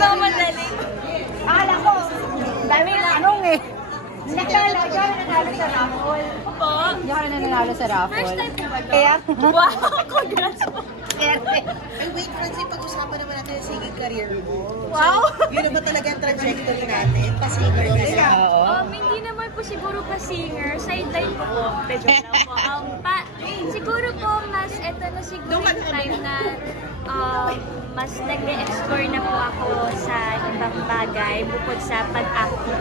nagmamadali. Akala ko, dami na anong eh. Nakala, ikaw na nanalo sa raffle. Opo. Ikaw na nanalo sa raffle. First time po ba ito? Kaya, Wow, congrats po. Ay, wait, Francine, pag-usapan naman natin yung singing career mo. Wow. So, yun naman talaga ang trajectory natin. Pa-singer ka siya. oo. Hindi naman po siguro pa singer. Sideline po po. Medyo lang po. Siguro po mas, eto na siguro yung time na mas nag-explore na po ako sa ibang bagay bukod sa pag-acting.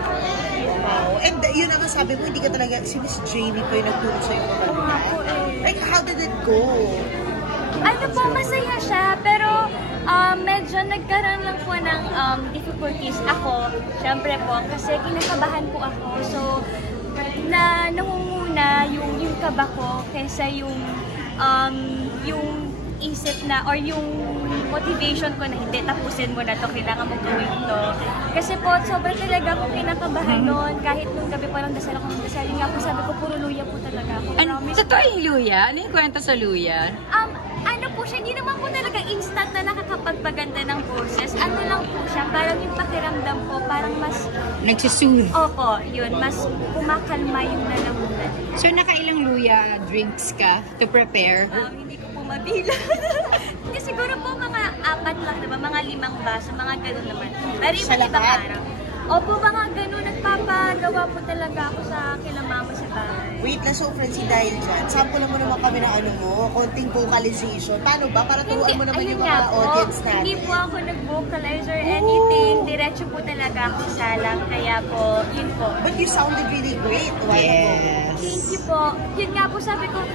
Wow. And yun ang sabi mo, hindi ka talaga, si Miss Jamie po yung nagturo sa'yo kumanta. Like, how did it go? Ano po, masaya siya, pero medyo nagkaroon lang po ng difficulties ako, syempre po, kasi kinakabahan po ako. So, nangunguna yung kaba ko kaysa yung isip na, or yung motivation ko na hindi, tapusin mo na to, kailangan mo gawin to. Kasi po, sobrang talaga ako kinakabahan noon, kahit nung gabi parang dasal ako ng dasal, nga po sabi ko, puro luya po talaga ako. Totoo yung luya? Ano yung kwenta sa luya? Ano po siya, hindi naman po talaga instant na nakakapagpaganda ng boses. Ano lang po siya, parang yung pakiramdam po, parang mas... Nagsusoothe. Opo, yun, mas kumakalma yung lalamunan. So, nakailang luya drinks ka to prepare? Hindi ko po mabilang. Hindi, siguro po mga 4 lang naman, mga 5 baso, mga ganun naman. Pero iba't ibang araw. Opo, mga ganun, nagpapagawa po talaga ako sa kila mama sa bahay. Wait lang, so Francine, dahil dyan, sample mo naman kami ng ano mo, konting vocalization. Paano ba? Para turuan mo naman yung mga audience natin. Hindi po ako nag-vocalize or anything. Diretso po talaga ako salang. Kaya po, yun po. But you sounded really great. Yes. Thank you po. Yun nga po sabi ko,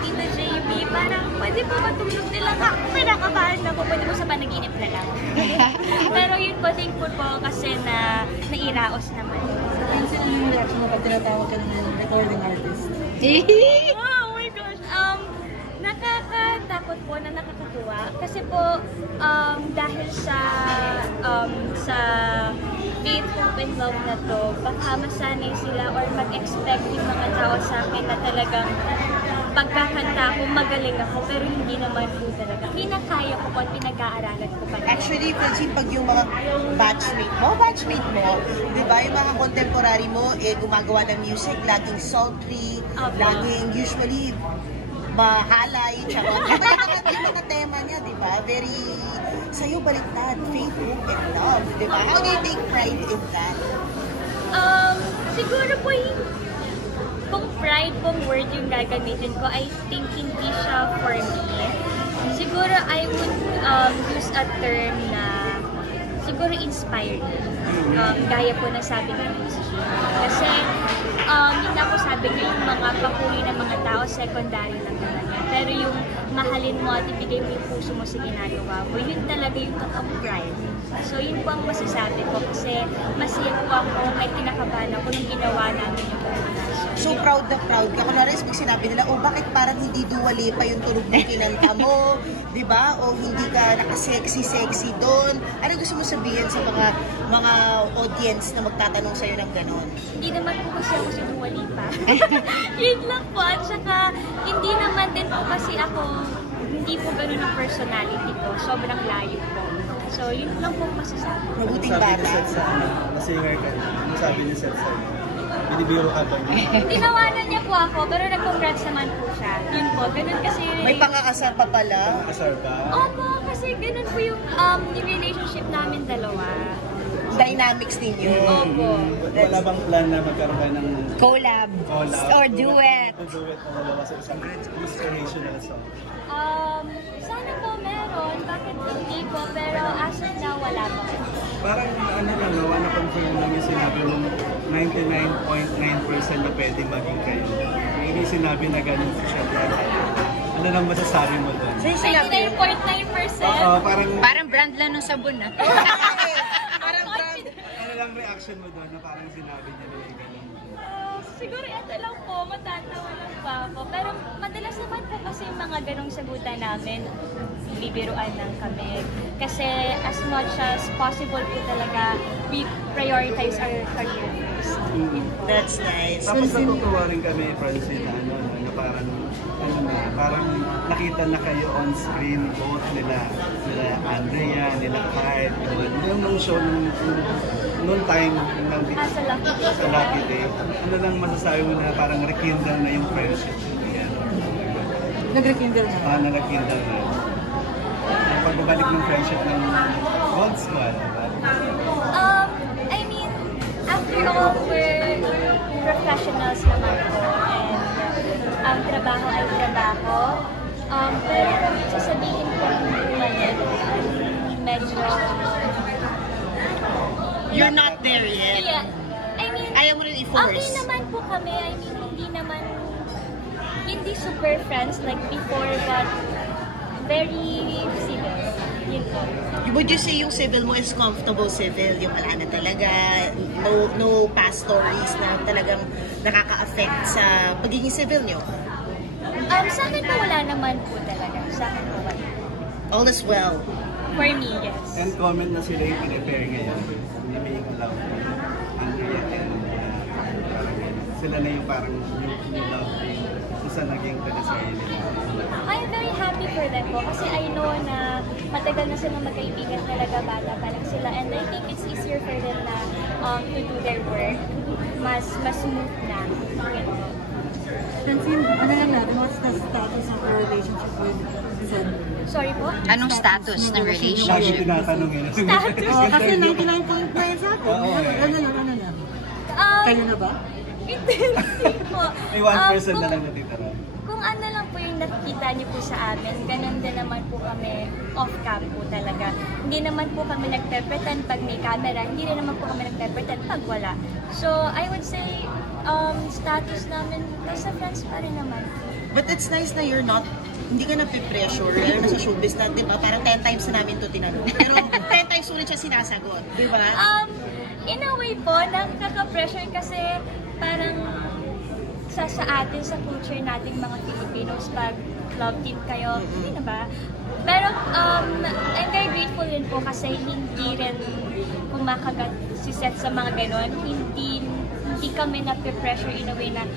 Tita JB, parang pwede po matulog nila nga. Pinakabahan na po. Pwede po sa panaginip na lang. Pero yun po, thankful po kasi na nairaos naman. Francine, yung reaction mo pag tinatawag ka ng recording artist? Oh my gosh! Nakakatakot po na nakakatuwa. Kasi po, dahil sa faith, hope, and love na to, baka masanay sila or mag-expect yung mga tao sa akin na talagang pagkakanta ako, magaling ako, pero hindi naman po talaga. Kinakaya ko po at pinag-aaralan ko pa. Actually, Francine, pag yung mga batchmate mo, di ba, yung mga contemporary mo, gumagawa ng music, laging sultry, laging usually mahalay, charot. Yung mga tema niya, di ba, very, sa'yo baliktad, faith, hope, and love, di ba? How do you take pride in that? Siguro po kung pride pong word yung gagamitin ko, I think hindi siya for me. Siguro I would use a term na siguro inspired. Gaya po na sabi ng musician. Kasi yun ako sabi ko, yung mga papuri ng mga tao, secondary lang naman yan. Pero yung mahalin mo at ibigay mo yung puso mo sa ginagawa mo, yun talaga yung totoong pride. So yun po ang masasabi ko kasi masaya po ako kahit kinakabahan ako nung ginawa namin yung programa. So proud na proud ka. Kunwari, pag sinabi nila, bakit parang hindi Dua Lipa yung tunog ng kinanta mo? Di ba? O hindi ka naka-sexy doon? Ano gusto mo sabihin sa mga audience na magtatanong sa'yo ng ganon? Hindi naman po kasi ako si Dua Lipa. Yun lang po. At saka, hindi naman din po kasi ako, hindi po ganun ang personality ko. Sobrang layo po. So, yun lang po masasabi. Mabuting bata. Na singer ka, sabi ni Seth sa'yo, binibiro ka ba? Tinawanan niya po ako, pero nag-congrats naman po siya. Yun po, ganun kasi... May pangakasar pa pala? Pangakasar ba? Opo, kasi ganun po yung relationship namin dalawa. Dynamics ninyo. Opo. Wala bang plan na magkaroon kayo ng Collab. Or duet. Duet na dalawa sa isang inspirational song? Sana po meron, bakit hindi po, pero as of now, wala pa. Parang ano lang, na-confirm lang yung sinabi ng 99.9% na pwede maging kayo. Hindi sinabi na ganun siya. Ano lang masasabi mo doon? 99.9%? Oo, Parang brand lang ng sabon na. Parang brand. Ano lang reaction mo doon na parang sinabi niya na yung ganun? Siguro ito lang po, matatawa lang pa ako. Pero madalas naman po kasi yung mga ganong sagutan namin, bibiruan lang kami. Kasi as much as possible po talaga, we prioritize our career first. That's nice. Tapos natutuwa rin kami, Francine, na parang nakita na kayo on screen, both nila Andrea, nila Clyde, yung show noon time ng Sa Lucky Day. sa Lucky Day. Ano lang masasabi mo na parang rekindle na yung friendship? Yan. Nag-rekindle na. Nag-rekindle na. Yung pagbabalik ng friendship ng Gold Squad. I mean, after all, we're professionals naman po, and ang trabaho ay trabaho. Pero kung sasabihin ko medyo... You're not there yet. Yeah, I mean, Ayaw mo rin i-force. okay naman po kami. I mean, hindi super friends like before, but very civil. Yun po. Would you say yung civil mo is comfortable civil? Yung wala na talaga, no past stories na talagang nakaka-affect sa pagiging civil nyo? Sa akin po wala naman po talaga. Sa akin po wala. All is well. For me, yes. And comment na sila yung pinipare ngayon. Ni Make Love, Andrea, and sila na yung parang new love team. Isa naging taga-sarili. I'm very happy for them po kasi I know na matagal na silang magkaibigan talaga, bata pa lang sila, and I think it's easier for them na to do their work. Mas smooth na. Francine, ano lang natin, what's the status of your relationship with Zed? Sorry po? Anong status ng Lagi relationship? tinatanong yun. Status? Kasi 99.9 sa atin. Oo, eh. Ano lang. Kayo na ba? Hindi po. May 1% Kung- na lang natitira. Kung ano lang po yung nakikita niyo po sa amin, ganun din naman po kami off-cam po talaga. Hindi naman po kami nagpe-pretend pag may camera, hindi rin naman po kami nagpe-pretend pag wala. So, I would say, status namin, nasa friends pa rin naman. But it's nice na you're not, hindi ka napipressure, lalo na sa showbiz na, di ba? Parang 10 times na namin ito tinanong. Pero 10 times ulit siya sinasagot, di ba? In a way po, nakaka-pressure kasi parang sa atin, sa culture nating mga Filipinos, pag love team kayo, hindi na ba? Pero I'm very grateful rin po kasi hindi rin kumakagat si Seth sa mga ganon. Hindi kami nape-pressure in a way na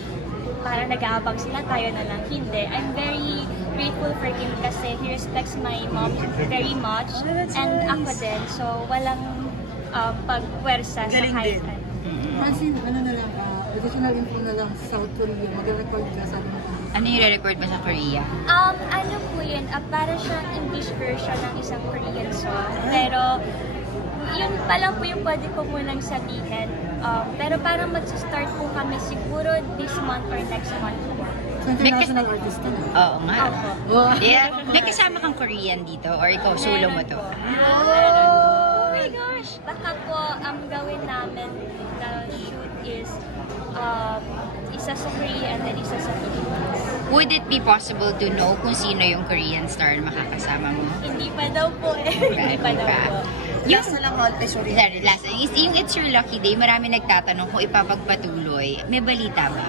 parang nag-aabang sila, tayo na lang. Hindi. I'm very grateful for him kasi he respects my mom very much, and ako din. So, walang pagwersa sa Galing kahit din. ano. Francine, ano na lang, additional info na lang sa South Korea, mag-record ka sa Ano yung re-record mo sa Korea? Ano po yun, para siyang English version ng isang Korean song. Pero, yun pa lang po yung pwede ko munang sabihin. Pero parang mag-start po kami siguro this month or next month. So, international artist ka na. Oo nga. Opo. Yeah. May kasama kang Korean dito or ikaw solo mo to? Oh my gosh! Baka po, ang gawin namin na shoot is isa sa Korea and then isa sa Philippines. Would it be possible to know kung sino yung Korean star na makakasama mo? Hindi pa daw po eh. Hindi pa daw po. Last na lang, sorry. Sorry, last. Yung It's Your Lucky Day, marami nagtatanong kung ipapagpatuloy. May balita ba?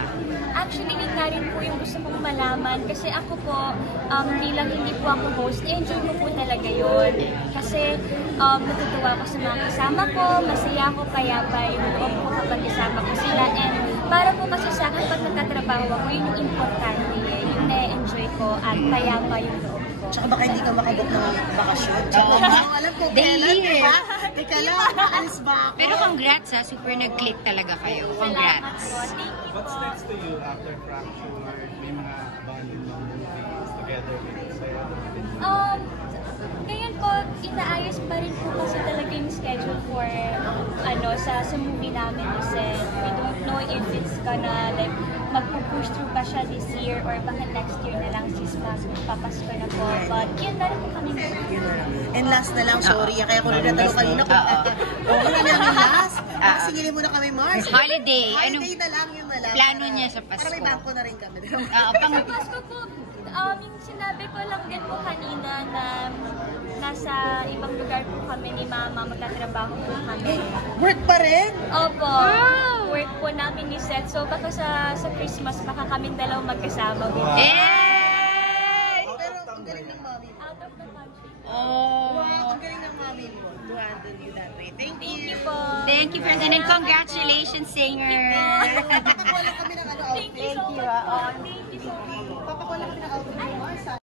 Actually, yun nga rin po yung gusto kong malaman. Kasi ako po, bilang hindi po ako host, enjoy ko po talaga yun. Kasi natutuwa ko sa mga kasama ko, masaya ako, payapa yung loob ko kapag kasama ko sila. And para po kasi sa akin, pag nagtatrabaho ako, yun yung importante. Yung na-enjoy ko at payapa yung loob ko. Tsaka baka hindi ka makabok ng bakasyon. Tsaka alam ko, Daily. kailan, di ba? Teka lang, alis ba ako? Pero congrats ha, super nag-click talaga kayo. Salamat Congrats. po. Thank you po. What's next to you after Fracture? May mga bonding ng movies together with Saya? Ngayon po, inaayos pa rin po kasi talaga yung schedule for sa movie namin kasi we don't know if it's gonna like magpo-push through pa siya this year or baka next year na lang sis papasko na po. But yun na rin po kami. Yun na lang. And last na lang, sorry, kaya ko rin natanong kanina kung wala na yung last. Singilin mo na kami, Mars. Holiday. Holiday na lang, yun na lang. Plano niya sa Pasko? Para may bangko na rin kami. Pang Pasko po, yung sinabi ko lang din po kanina na nasa ibang lugar po kami ni Mama, magtatrabaho po kami. Work pa rin? Opo, work po namin ni Seth. So baka sa Christmas, baka kami dalaw magkasama. Pero ang galing ng mami. Out of the country. Oh. Wow, ang galing ng mami mo to handle you that way. Thank Thank you. you po. Thank you, friends. And congratulations, singer. Papakuha lang kami ng outfit. Thank you so much po. Thank you so much. Papakuha lang kami ng outfit. Mars.